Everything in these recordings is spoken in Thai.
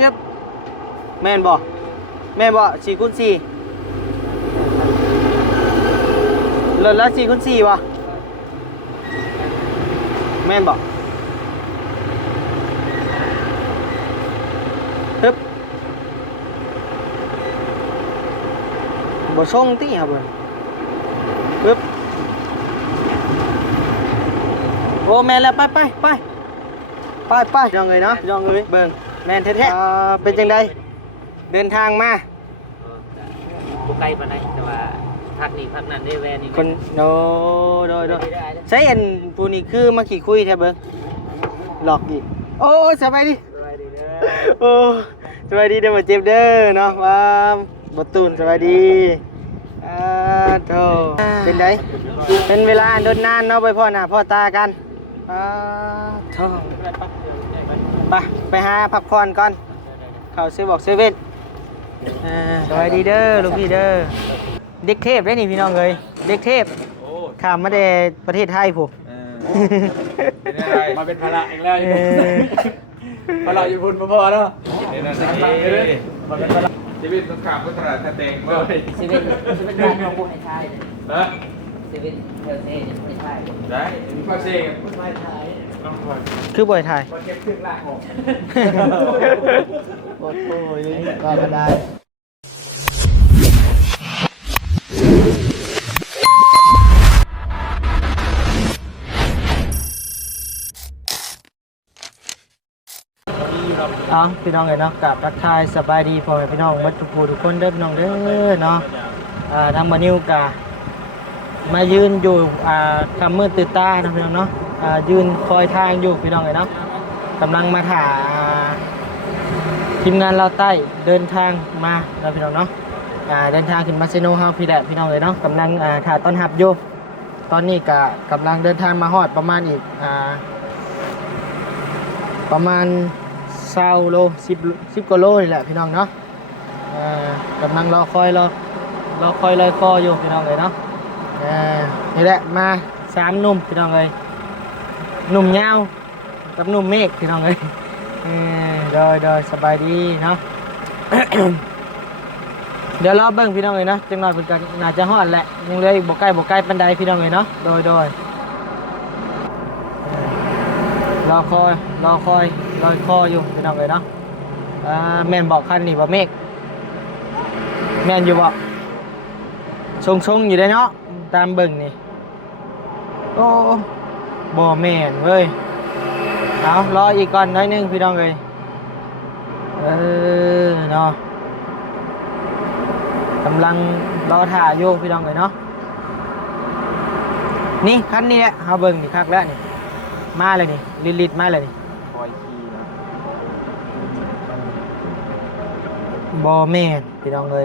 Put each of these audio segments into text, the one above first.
เจ็บแม่นบ่แม่นบ่4x4รถละ4x4วะแม่นบ่ฮึบบ่ส่งติครับเบิ่งฮึบโอ้แม่นแล้วไปน้องเอ้ยเนาะน้องเอ้ยเบิ่งแม่นแท้ๆเป็นจังไดเดินทางมาบุกไกลปานใดแต่ว่าพักนี่พักนั้นได้แวนี่คนโดใช้อันผู้นี้คือมาขี่คุยแท้เบิ่งหลอกอีกโอ้สบายดีโอ้สบายดีเด้อบ่เจ็บเด้อเนาะว่าบ่ตูนสบายดีโธ่เป็นไดเป็นเวลาโดนนานเนาะไปพ่อหน้าพ่อตากันโธ่ไปหาพักผ่อนก่อนเข้าซื้อบอกซื้อเว่นสบายดีเด้อลูกพี่เด้อเด็กเทพได้นี่พี่น้องเอ้ยเด็กเทพข้ามมาได้ประเทศไทยผู้มาเป็นภาระอีกแล้วภาระอยู่พุ่นพอเนาะมาเป็นภาระชีวิตต้องขาดพุทธราชเตงเว้ยชีวิตบ้านของผู้ให้ทาย นะชีวิตเธอเซ่ผู้ให้ทายได้มีข้อเสียง ผู้ให้ทาย คือบ่อยไทยมาเก็บเครื่องรางของโอ้ยก็ได้พี่น้องเนาะกับทักทายสบายดีพ่อแม่พี่น้องมัดทุกผู้ทุกคนเด้อพี่น้องเด้อเนาะทางมานิวกะมายืนอยู่คำมืดตื่นตานะพี่น้องเนาะยืนคอยทางอยู่พี่น้องเนาะกำลังมาถ่าทีมงานเราใต้เดินทางมาแล้วพี่น้องเนาะเดินทางขึ้นมาเซโนเฮาพี่แหละพี่น้องเลยเนาะกำลังถ่าต้อนรับอยู่ตอนนี้กะกำลังเดินทางมาฮอดประมาณอีกประมาณ20 โล 10 กว่าโลนี่แหละพี่น้องเนาะกำลังรอคอยลอยคออยู่พี่น้องเลยเนาะนี่แหละมา3 หนุ่มพี่น้องเลยหนุ่มยาวกับหนุ่มเมฆพี่น้องเลยโดยสบายดีเนาะ เดี๋ยวรอเบิ่งพี่น้องเลยนะจังหน่อยเป็นกันน่าจะฮอดแหละยังเลยบ่ใกล้ปันใดพี่น้องเลยเนาะโดยรอคอยลอยคออยู่พี่น้องเลยเนาะแม่นบอกคันนี่บ่เมฆแม่นอยู่บ่ชงอยู่ได้เนาะตามเบิ่งนี่โอ้บ่แม่นเว้ยเอารออีกก่อนน้อยนึงพี่น้องเลยเนาะกำลังรอถ่ายอยู่พี่น้องเลยเนาะนี่คันนี้แหละเอาเบิ่งนี่คักแล้วนี่มาเลยนี่ลิดมาเลยนี่คอยขี่นะบ่แม่นพี่น้องเลย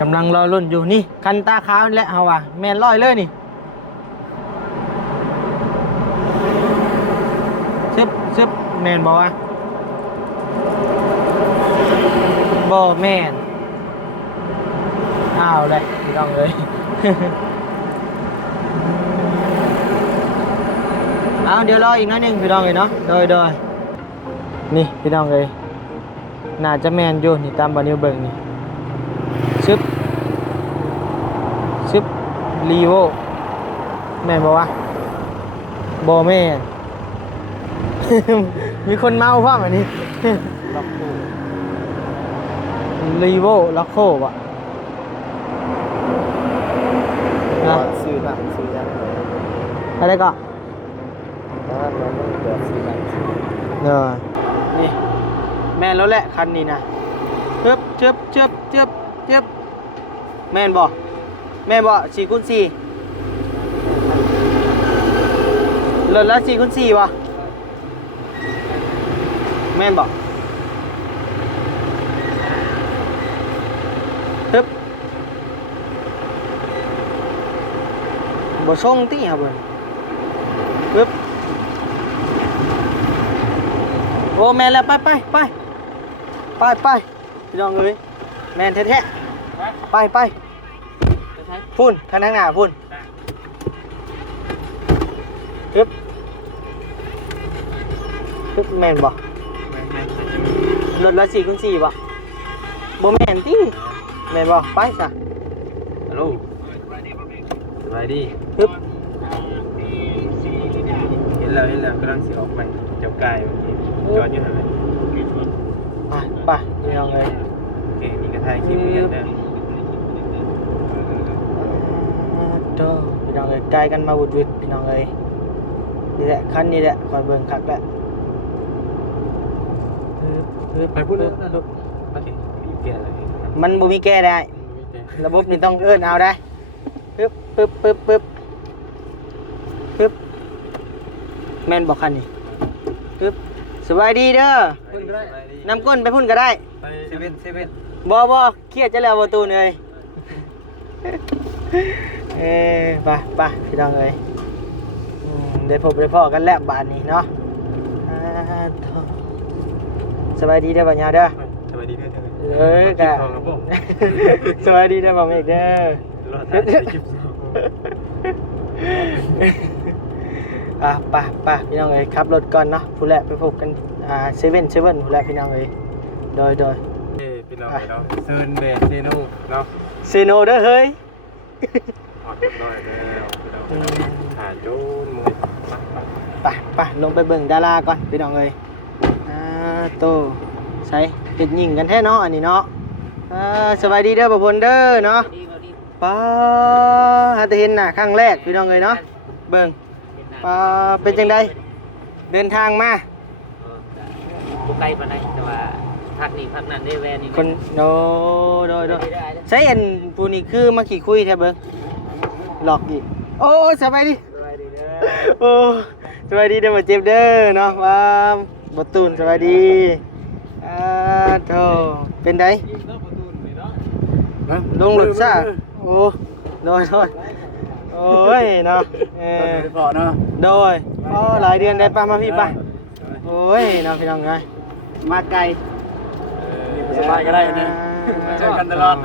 กำลังรอรุ่นอยู่นี่คันตาขาวนี่แหละเอาว่ะแม่นร้อยเลยนี่ซึบแม่นบ่วะบ่แม่นอ้าวเลยพี่น้องเลย เอาเดี๋ยวรออีกน้อยหนึ่งพี่น้องเลยเนาะโดยนี่พี่น้องเลยน่าจะแมนอยู่นี่ตามบานิวเบิงนี่ซึบลีโวแมนบอกว่าบอแมน มีคนเมาพ่อแบบนี้ล็อกโคลีโวล็อกโควะนะซื้อยังอะไรก็นี่แม่นแล้วแหละคันนี้นะเจ็บแม่นบ่4x4รถละ4x4วะแม่นบ่ฮึบบ่ส่งติครับเบิ่งฮึบโอ้แม่นแล้วไปพี่น้องเอ้ยแม่นแท้ๆไปพุ่นคันข้างหน้าพุ่นฮึบ ปึ๊บแม่นบ่ ไม่รถละ4คูณ4บ่บ่แม่นติแม่นบ่ไปซะ ฮัลโหลสบายดี ปึ๊บ เห็นแล้วกำลังสิออกไปเจ้ากายเมื่อกี้จอดอยู่นั่นแหละ ไปพี่น้องเอ้ย โอเคนี่ก็ถ่ายคลิปเหมือนกันเด้อ โตพี่น้องเอ้ยไกลกันมาวุดวิดพี่น้องเอ้ยนี่แหละคันนี้แหละคอยเบิ่งคักแหละไปพูดเลยนะลูกโอเคมีเกียร์อะไร มันบ่มีแก้ได้ ระบบนี่ต้องเอิ้นเอาได้ปึ๊บปึ๊บปึ๊บปึ๊บปึ๊บแม่นบอกคันนี่ปึ๊บสบายดีเด้อนำก้นไปพุ่นก็ได้ ไปเซเว่น บ่เครียดจะแล้วประตูเลย ไปพี่น้องเอ้ยได้พบได้พ่อกันแล้วบาดนี้เนาะสบายดีเด้อบ่ยาเด้อ สวัสดีเด้อ กะสบายดีเด้อบ่เมฆเด้อ รอถ่ายคลิปไปพี่น้องเอ้ยขับรถก่อนเนาะผู้แลไปพบกันเซเว่นผู้แลพี่น้องเอ้ยโดยพี่น้องเนาะเซิร์นเบสเซโน่เนาะ เซโนเด้อเฮ้ย ออกน้อยแล้วพี่น้องหาโจนมือไปลงไปเบิ่งดาราก่อนพี่น้องเอ้ยโตใส่เฮ็ดหญิงกันแท้เนาะอันนี้เนาะสบายดีเด้อบ่พลเด้อเนาะป้าหาแต่เห็นหน้าครั้งแรกพี่น้องเอ้ยเนาะเบิ่งเป็นจังไดเดินทางมา บุกไกลปานใดแต่ว่าพักนี่พักนั้นได้แวนี่ คนโดใช้อันปูนี่คือมาขี่คุยแท้เบิ่งหลอกอีกโอ้สบายดี สบายดีเด้อ โอ้สบายดีเด้อบ่เจ็บเด้อเนาะว่าบ่ตูนสบายดีโธ่เป็นไดลงรถซะโอ้โดยโอ้ยเนาะพอเนาะ โดยหลายเดือนได้ป่ะมาพี่ป่ะโอ้ยเนาะพี่น้องเอ้ยมาไกล สบายก็ได้นะเจอกันตลอด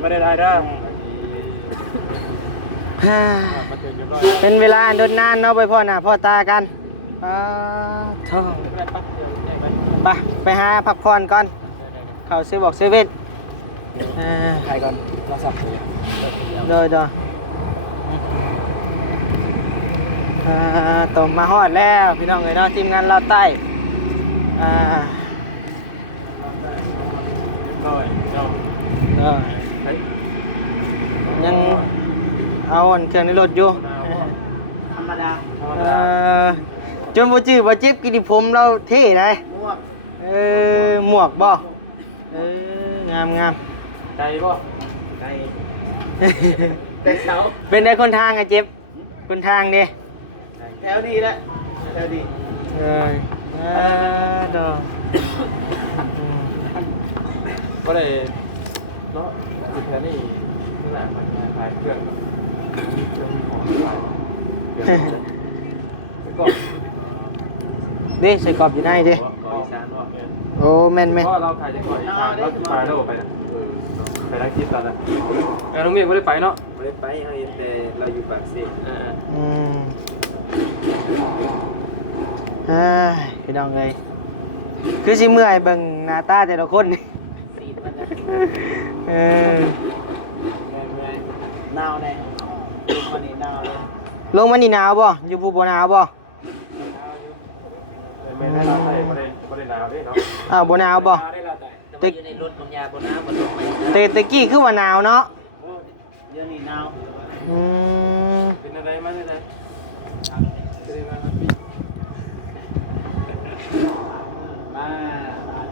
ไม่ได้เด้อ เป็นเวลาโดนนานเนาะไปพ่อหน้าพ่อตากันท่องไปหาพักผ่อนก่อนเข้าซื้อบอกเซเว่นถ่ายก่อนเราสับโดยต่อมาฮอดแล้วพี่น้องเอ้ยเนาะทีมงานเราใต้ยังเอาเครื่องในรถอยู่ธรรมดาจนบ่จื้อบ่จิบกินผมเราเท่ได้หมวกบ่งามใจบ่ใจเสา เป็นได้คนทางอะเจ็บคนทางดิ แถวดีแล้วแถวดีดอกก็เลยเนาะอีกแค่นี้นี่แหละมันขายเครื่องดิใส่กรอบอยู่ในดิโอ้แม่นก็เราขายจะก่อนเราจะไปแล้วไปนะไปนักคิดตอนนั้นน้องเมฆไม่ได้ไปเนาะไม่ได้ไปแต่เราอยู่ปากเสียพี่น้องเลยคือสิเมื่อยเบิ่งหน้าตาแต่ละคนนี่หนาวแน่ลงมานี่หนาวเลย ลงมานี่หนาวบ่อยู่ภูบ่หนาวบ่ไม่ได้หนาวด้วยเนาะบ่หนาวบ่แต่อยู่ในรถบางยาบ่หนาวบ่ลงไปตะกี้คือว่าหนาวเนาะเดี๋ยวนี้หนาวเป็นอะไรมาเนี่ยนะ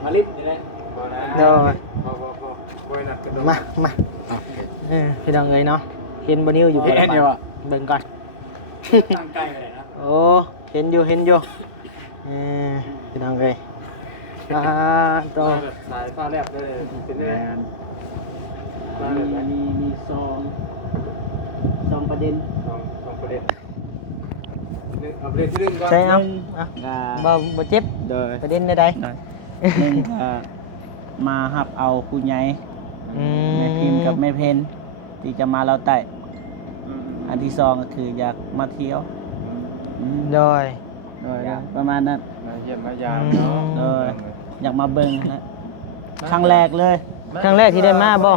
มาลิฟต์นี่แหละ เดี๋ยวมาพี่น้องเอ้ยเนาะเห็นบ่นิ้วอยู่บ่ล่ะเบิ่งก่อนตั้งใกล้เลยนะโอ้เห็นอยู่พี่น้องเอ้ยสายฟ้าแลบได้เลยเป็นแน่มีสองประเด็นเอาประเด็นที่หนึ่งก่อนใช่เอาบ่เจ็บประเด็นใดมาหับเอาผู้ใหญ่แม่พิมพ์กับแม่เพนที่จะมาเราไต่อันที่สองก็คืออยากมาเที่ยวโดยประมาณนั้นมาเที่ยว ยี่ยมมายามเนาะ อยากมาเบิ่งนะครั้งแรกเลย ครั้งแรกที่ได้มาบ่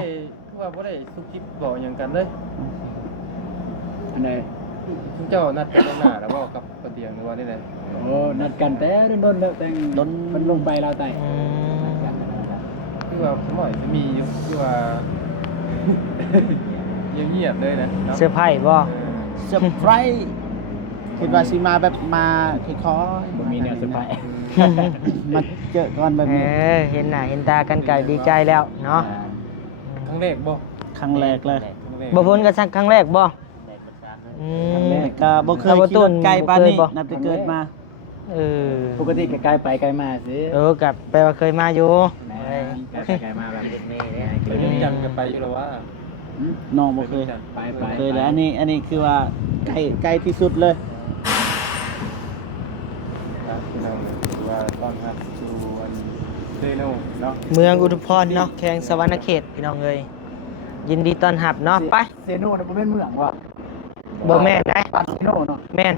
ว่าบ่ได้สุกิบบ่หยังกันเลย อันไหน คุณเจ้านัดกันหน้าแล้วบ่กับปะเตียงหรือว่าได้ได โอ้นัดกันแต่โดนแล้วแต่งมันลงไปเราไต่ คือว่าผมว่าจะมีอยู่คือว่าเงียบๆเลยนะเนาะ เสื้อร์ไผ่บ่ เซอร์ไพรส์คิดว่าสิมาแบบมาค่อยๆ บ่มีแนวสบาย มาเจอก่อนแบบ เอ นี้ อเห็นหน้าเห็นตากันก็ดีใจแล้วเนาะ ครั้งแรกบ่ ครั้งแรกเลย ครั้งแรก บ่พ้นกันสักครั้งแรกบ่อืม ก็บ่เคย เอาบ่ ขี่ ตุ้ ร น ถไกลปานนี้ บ่เคยบ่ นับแต่เกิดมา เออ ปกติก็ไกลไปไกลมาสิ กับแปลว่าเคยมาอยู่ แม่ไกลไปไกลมาแบบนี้ ไปเรื่องจันทร์กันไปอยู่แล้วว่า น้องบ่เคย ไป เคยแล้วอันนี้คือว่าใกล้ที่สุดเลย ครับพี่น้องคือว่าต้อนรับสู่วันเดโนเนาะ เมืองอุทุมพรเนาะแข่งสวรรณเขตพี่น้องเอ้ยยินดีต้อนรับเนาะไป เซโน่น่ะบ่แม่นเมืองว่ะ บ่แม่นได้ ปัดเซโน่เนาะ แม่น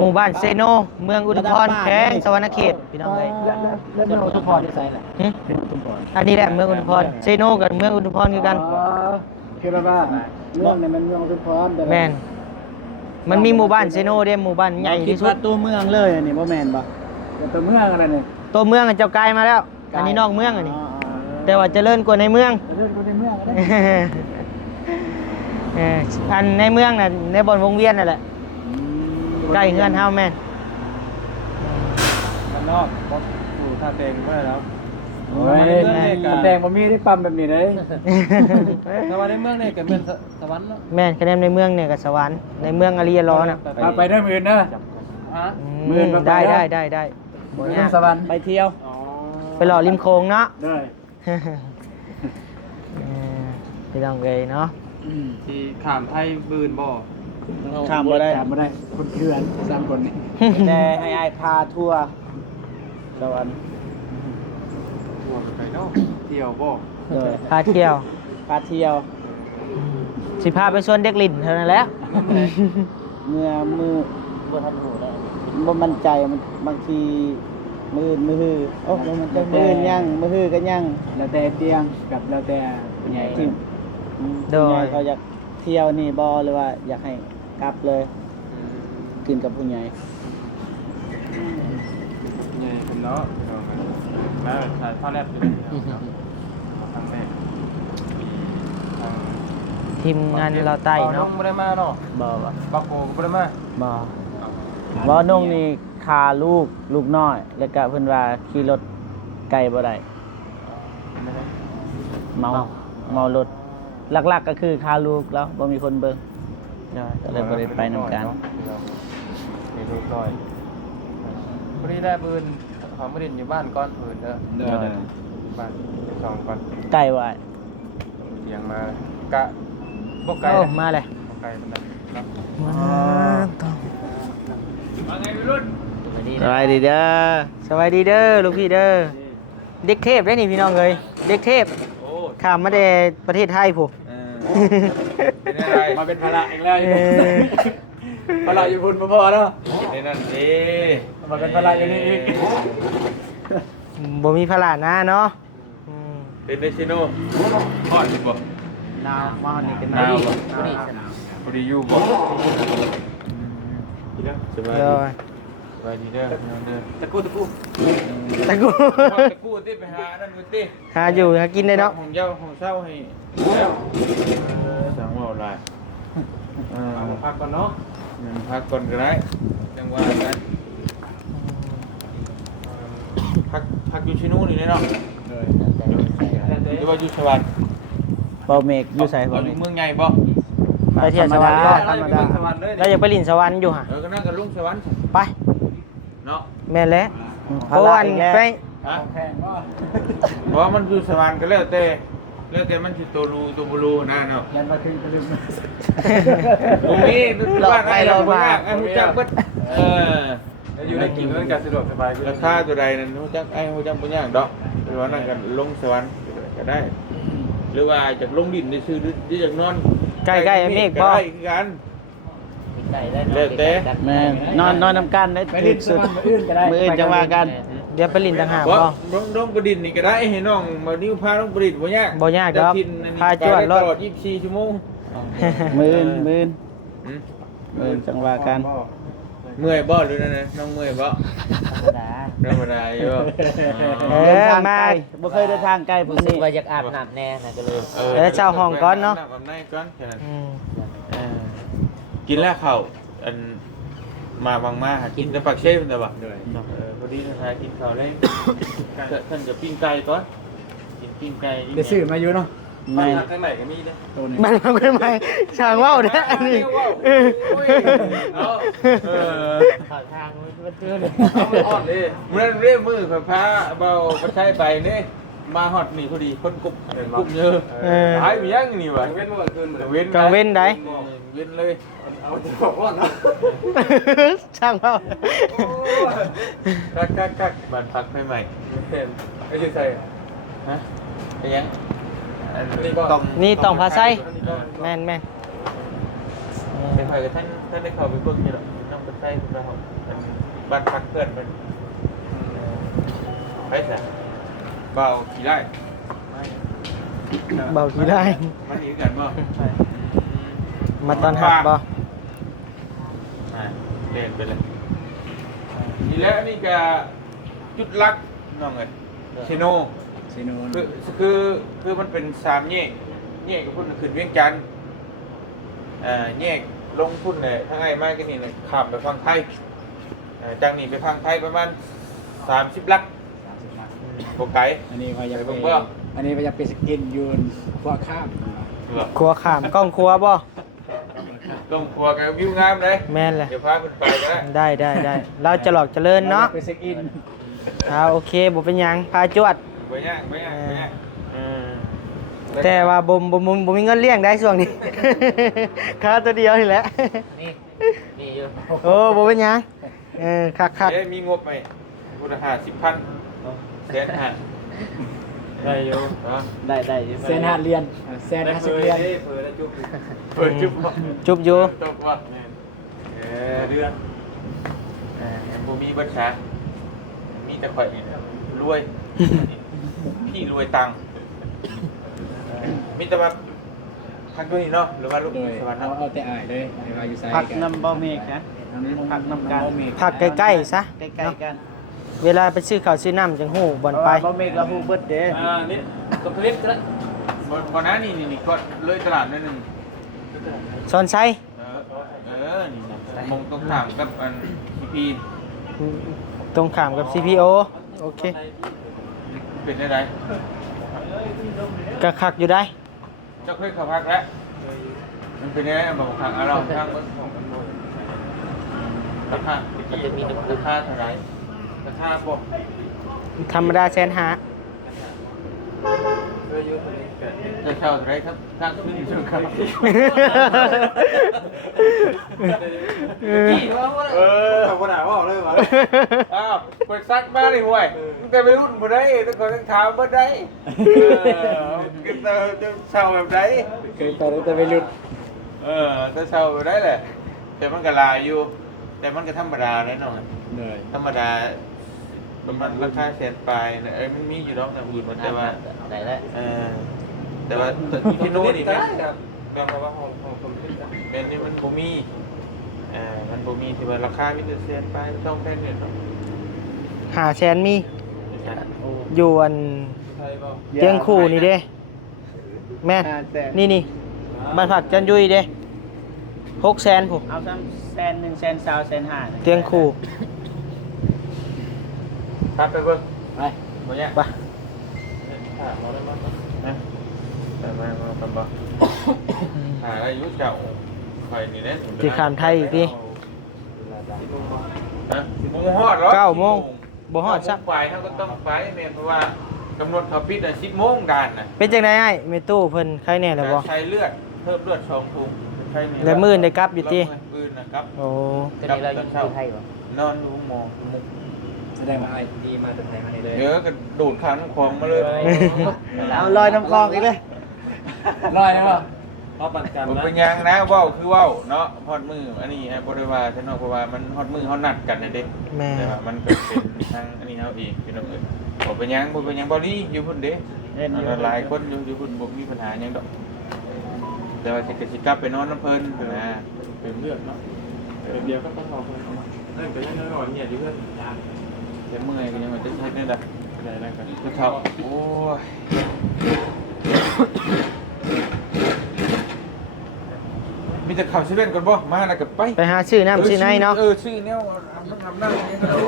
หมู่บ้านเซโนเมืองอุทุมพรแข่งสวรรณเขตพี่น้องเอ้ย แล้วเมืองอุทุมพรที่ไสล่ะ หึ เมืองอุทุมพร อันนี้แหละเมืองอุทุมพรเซโนกับเมืองอุทุมพรคือกัน คือว่าเมืองเนี่ยมันเมืองอุทุมพร แม่นมันมีหมู่บ้านเซโนเด้หมู่บ้านใหญ่ คิด ที่สุ ว่า ด ตัวเมืองเลยอันนี้บ่แม่นบ่ ตัวเมืองอะไรเนี่ย ตัวเมืองอะเจ้าไกลมาแล้ว อันนี้นอกเมืองอันนี้แต่ว่าเจริญกว่าในเมือง เรื่องในเมืองอะไร เอออันในเมืองน่ะในบ่อนวงเวียนนั่นแหละใกล้เฮือนเฮาแม่น ข้างนอกบ่อยู่ท่าเตงเมื่อแล้ว โอ้ยแดงบ่มีได้ปั๊มแบบนี้เลย แต่ว่าในเมืองนี่ก็เป็นสวรรค์เนาะ แม่นคะแนนในเมืองเนี่ยกับสวรรค์ในเมืองอารียล้อน่ะ ไปได้มื้อนะ ฮะ อืมได้บ่ เมื ยา อง ก สวรรค์ ไปเที่ยว อ๋อ ไปหล่อริมโค้งเนาะ ได้ พี่น้องเอ้ยเนาะ ที่ข้ามไทยบืนบ่ ข้ามบ่ได้ จำบ่ได้คนเถื่อน3คนนี้ แต่ให้อายพาทัวร์สวรรค์ ทัวร์ไปเนาะเที่ยวบ่ เลย พาเที่ยว พาเที่ยว สิพาไปชวนเด็กลิ่นเท่านั้นแหละ มือบ่ทันรู้ได้บ่มั่นใจมันบางทีมือฮือโอ้บ่มันใจมือยังมือฮือก็ยัง แล้วแต่เตียงกับแล้วแต่ผู้ใหญ่ ที่ผู้ใหญ่เขาอยากเที่ยวนี่บ่หรือว่าอยากให้กลับเลยกินกับผู้ใหญ่ ใหญ่เป็นเนาะมาถ่ายภาพแรกเลยทางแม่ทาง ทีมงานเราไต่เนาะ บ่ได้มาเนาะ บ่ ปากโกก็บ่ได้มา บ่บ่น้องนี่คาลูกน้อย แล้วก็เพิ่นว่าขี่รถไกลบ่ได้เมารถหลักๆก็คือคาลูกแล้วบ่มีคนเบิ่งก็เลยบ่ได้ไปนำกัน ไปดูหน่อยพอดีได้ปืนของบ่ได้อยู่บ้านก่อนปืนเด้อบ้านสองก่อน ไกลบ่ เสียงมากะบ่ไกล โอ้ นะ มาเลย บ่ไกลปานนั้นเนาะ มา ว่าไงวัยรุ่น สวัสดีเด้อ สวัสดีเด้อลูกพี่เด้อเด็กเทพได้นี่พี่น้องเอ้ยเด็กเทพ โอ้ ข้ามมาแต่ประเทศไทยผู้ เป็นอะไร มาเป็นภาระอีกแล้ว เออ ภาระอยู่พุ่นบ่พอเนาะ ในนั่นสิ มาเป็นภาระอยู่นี่อีก บ่มีพลาดนะเนาะอืม เป็นเดชิโน่ฮอดสิบ่ นาวมานี่กัน หนาวบ่พอดีอยู่บ่สบาย เดี๋ยว สบายดีเด้อเด้อ ตะกู ตะกู ตะกู้ติไปหานั่นมื้อติ หาอยู่หากินได้เนาะ ของเจ้าของเช้าให้แล้วสั่งว่าอะไรพักก่อนเนาะพักก่อนก็ได้จังว่ากันพักอยู่ที่นู่นนี่เนาะหรือว่าอยู่สวรรค์ เบาเมกอยู่ไสบ่ อ เม ยู่ ก เมืองใหญ่บ่ ไปเที่ยวสวรรค์ ธรรมดาสวรรค์เลย เราอยากไปลินสวรรค์อยู่ห่ะ ก็นั่งกับลุงสวรรค์ ไป เนาะ แม่นแล้วเพ พา ราะ ลา ว่า อีกแล้ว ไป ฮะ แพงก็ เพราะมันอยู่สวรรค์ก็แล้วแต่มันสิตัวรูตัวบ่รูนะเนาะ ยันมาถึงก็ลืม ตรงนี้บ้านไอ้เราบ่ยากไอ้ฮู้จักเบิดอยู่ได้กินแล้วก็สะดวกสบายราคาตัวใดนั่นฮู้จักไอ้ฮู้จักบ่ยากดอกหรือว่านั่นกันลงสวรรค์ก็ได้ หรือว่าจากลงดินได้ซื้อหรือจากนอน ใกล้ๆเมฆบ่ ได้คือกัน เลิกเต้ แม่นอนนำกันได้ ไป ถึ ลิ้น ก สุ สุ ด ด อื่นก็ได้ มื้ออื่นจังว่ากัน เดี๋ยวไปลินต่างหาก บ่ บ่ น้องประดิษฐ์นี่ก็ได้ให้น้องมานิ้วพาน้องประดิษฐ์บ่ยาก บ่ยากดอก แต่ทินอันนี้ พาจวดรถ ไปไตลอด24ชั่วโมง มื้ออื่น อืม จังว่ากัน เมื่อยบ่หรือนั่นน่ะน้องเมื่อยบ่ธรรมดาอยู่ เอ เดิน อ ทาง มา ไกลบ่เคยเดินทางไกลผม รู้สึก นี่ ว่าอยากอาบน้ำแน่นะก็เลย เดี๋ยวเช่าห้องก่อนเนาะ อาบในก่อนแค่นั้น อืม กินแล้วข้าวอันมาบางมาหากินแต่ปากเชฟแต่ว่าพอดีนะฮะกินข้าวได้ท่านจะปิ้งไก่ก่อนกินปิ้งไก่ ได้ซื้อมาอยู่เนาะ ไม่ ข้างไหนก็มีนะ ตัวนี้ มันเป็นไงช่างว่าวเนี่ยอันนี้เออ ขอทางมันเตือน อ่อนเลยมันเรียกมือพระเบาก็ใช้ไปนี่มาฮอดนี่พอดีคนกุ๊บเยอะหายไปยังนี่วะเว้นเมื่อคืนเว้น กังเว้นได้ เว้นเลย เอาจะบอกว่าเนาะ ช่างว่าว กักบ้านพักใหม่ไอ้ที่ใส่ฮะไอ้ยังต้อง นี่ต้องพาไส้แม่น ไม่ค่อยกับท่านได้เข้าไปเบิ่งนี่หรอกน้องเป็นไส้คุณเราบ้านพักเพื่อนมันไปสิเบาขี่ได้ เบาทีได้ มันอีกกันบ่ มาตอนหักบ่ เล่นไปเลยนี่แล้วนี่ก็จุดลักน้องเอ้ยเชโน ซีโนน คือมันเป็น3แยกก็พุ่นขึ้นเวียงจันทน์แยกลงพุ่นเนี่ยทั้งไอ้มาก็นี่เนี่ยข้ามไปฝั่งไทยจากนี้ไปฝั่งไทยประมาณ30ลักบ่ไกล อันนี้พยายาม ไป ไป เบิ่งบ่ อันนี้พยายามไปสกินยูนพวกข้าม ครัวขามกล้องครัวบ่ ต้องครัวกับวิวงามเลย แม่นแหละ เดี๋ยวพาคุณไปก็ได้ ได้เราจะหลอกเจริญเนาะ ไปสกิน โอเคบ่เป็นหยังพาจวด ไม่ยากแต่ว่าบ่มีเงินเลี้ยงได้ช่วงนี้ ค่าตัวเดียวนี่แหละ นี่นี่อยู่ โอ้บ่เป็นหยังคัก มีงบไหมคุณหา10,000แสนห้าได้อยู่ ได้ แซน5เหรียญแซน50เหรียญ เปิดจุ๊บ จุบอยู่ ตกว่าเดือนบ่มีบัญชามีแต่ข่อยรวย พี่รวยตังค์มีแต่ว่าพักด้วยนี่เนาะหรือว่าลูก โดย สวรรค์เนาะ เอาแต่อายเลยในวายุไซ ผักน้ำบ่เมกนะ ผักน้ำกัน พักใกล้ๆซะ ใกล้ๆกัน เวลาไปซื้อข้าวซื้อน้ำจังหู้บ่อนไป บ่เมกละฮู้เบิดเด้ นี่ตัวคลิปก็ได้บ่นะนี่ก็เลยตลาดนิดนึง ซอนไซ นี่มงต้องถามกับอันพี ตรงข้ามกับ CPO โอเค เป็นได้ไร ก็คักอยู่ได้ เจ้าเคยเข้าพักแล้วมันเป็นยังไงบอกทางเราทางราคาราคาเท่าไหร่ราคาบอก ธรรมดาแสนหา จะเช่าเท่าไหรครับทางขึ้นอยู่ครับธรรมดาว่าเลยว่ะอ้าวเปิดซักมาเลยห่วยแต่ไม่รุ่นบ่ได้ทุกคนต้องถามบ่ได้จะเช่าแบบไหน เคยไปแต่ไม่หลุด จะเช่าแบบไหนแหละแต่มันก็ลายอยู่ แต่มันก็ธรรมดาแน่นอน เลย ธรรมดาประมาณราคาแสนปลายมันมีอยู่รอบแต่อื่นมันแต่ว่า ได้แล้ว แต่ว่าที่โน่นนี่ไหมเป็นนี่มันบ่มีมันบ่มีที่ว่าราคามีแต่แสนปลายต้องแพงเนี่ยเนาะ หาแสนมีอยู่อันเตียงคู่นี่เด้แม่นนี่บ้านผักจันยุยเด้6แสนผู้ เอาซ้ำแซน1แสน20แสน5 เตียงคู่ ครับไปเบิ่ง ไป บ่เนี่ย ไป มาได้มั้ยนะแต่มาตำบ่อายุเจ้าข่อยนี่แหละ ที่ข้ามไทยอีกดิ บ่ฮอดหรอ 9 โมงบ่ฮอดซัก ไปเขาก็ต้องไปแม่เพราะว่ากำหนดเขาปิดอ่ะ10 โมงด่านน่ะ เป็นจังได๋ไอ้แม่ตู้เพิ่นใครแน่แล้วบ่ ใช้เลือดเพิ่มเลือด2ถุงใช้นี่ แล้วมื้อได้กลับอยู่ติ มื้อนะครับ โอ้ ก็นี่เราอยู่ที่ไทยป่ะ นอนดูหมอมุก แสดงว่าไอ้ดีมาจากไหนมาเลย เยอะก็ดูดขางน้ำคลองมาเลย เอาลอยน้ำคลองอีกเลย ลอยนะป่ะ รอบปันกัน ผม นะ เป็นยังนะเว้าคือเว้าเนาะฮอดมืออันนี้ให้บ่ได้ว่าแต่เนาะเพราะว่ามันฮอดมือเฮานัดกันน่ะเด้ แม่ แต่ว่ามันก็เป็นทางอันนี้เฮาเองพี่น้องเอ้ยบ่เป็นหยังบ่ดีอยู่พุ่นเด้ เล่นอยู่ หลายคนอยู่พุ่นบ่มีปัญหาหยังดอกแต่ว่าสิกลับไปนอนน้ำเพิ่นนะ เป็นเลือดเนาะเป็นเดียวก็ต้องเอาคนนั่นเป็นยังไงก่อนเนี่ยดิเพื่อน แต่เมื่อยก็ยังมันจะใช้ได้ล่ะ ไหนนั่นกัน คือเฒ่าโอ้ยมีแต่ข้าวเซเว่นก่อนบ่มาแล้วก็ไป ไปหาชื่อน้ำชื่อในเนาะ ชื่อแนวทำนั่งเนี่ยโอ้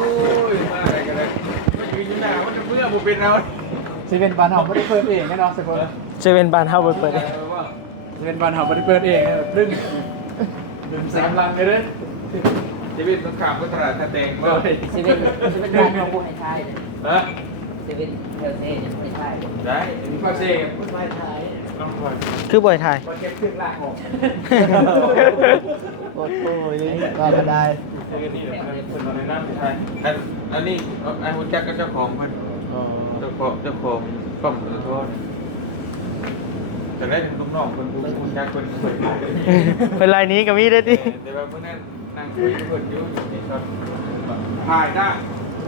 ยมาอะไรกันเลยไม่อยู่หน้ามันเมื่อบุเป็นเรา ซีเป็นบานเฮาไม่ได้เปิดเองแน่นอนสักคน เซเว่นบานเฮาเปิด ซีเป็นบานเฮาไม่ได้เปิดเองดึงสามลังเลยเด้อ ชีวิตมันขาดก็ตลาดตะแตงบ่ เซเว่นบ้านเราพูดให้ใช่ ฮะ เซเว่นเทลเซ่จะพูดให้ใช่ ได้ มีข้าวเซ่ พูดไม่ใช่ ต้องคอย คือบ่อยถ่าย มาเก็บเครื่องลากออก โอ้โหก็ได้ เรื่องนี้คนในน้ำใช่อันนี้ไอ้หุ่นจักก็เจ้าของเพิ่นเจ้าของกล้องขอโทษแต่ได้ถึงลูกน้องเพิ่นหุ่นจักเพิ่นเปิด เป็นไรนี้ก็มีได้ดิ แต่ว่าเพิ่นนั่นนั่งคุยเพิ่นอยู่นี่ครับถ่ายได้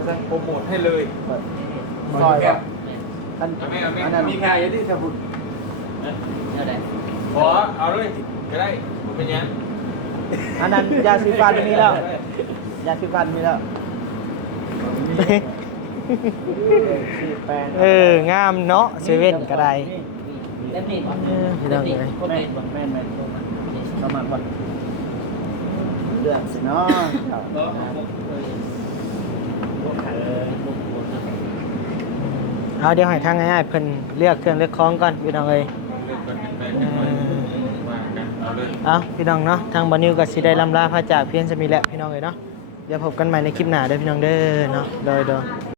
จะโปรโมทให้เลย ซอยแบบอัน อันนั้น มีใครยังที่สมุด เท่าไหร่ ขอเอาเลยก็ได้ผมเป็นยัง อันนั้นยาสีฟันมีแล้วยาสีฟันมีแล้วสีแปรง งามเนาะเซเว่นก็ได้ เล่มนี้ก่อน พี่น้องเลย คน แม่ เล่น แม่แม่ประมาณว่าเลือกสิเนาะ เอาเดี๋ยวให้ทางง่ายๆเพิ่นเลือกเครื่องเลือกของก่อนพี่น้องเอ้ย เอาเลย เอาพี่น้องเนาะทางบอนิวก็สิได้ลำลาพระจากเพียงจะมีแหละพี่น้องเอ้ยเนาะเดี๋ยวพบกันใหม่ในคลิปหน้าเด้อพี่น้องเด้อเนาะโดย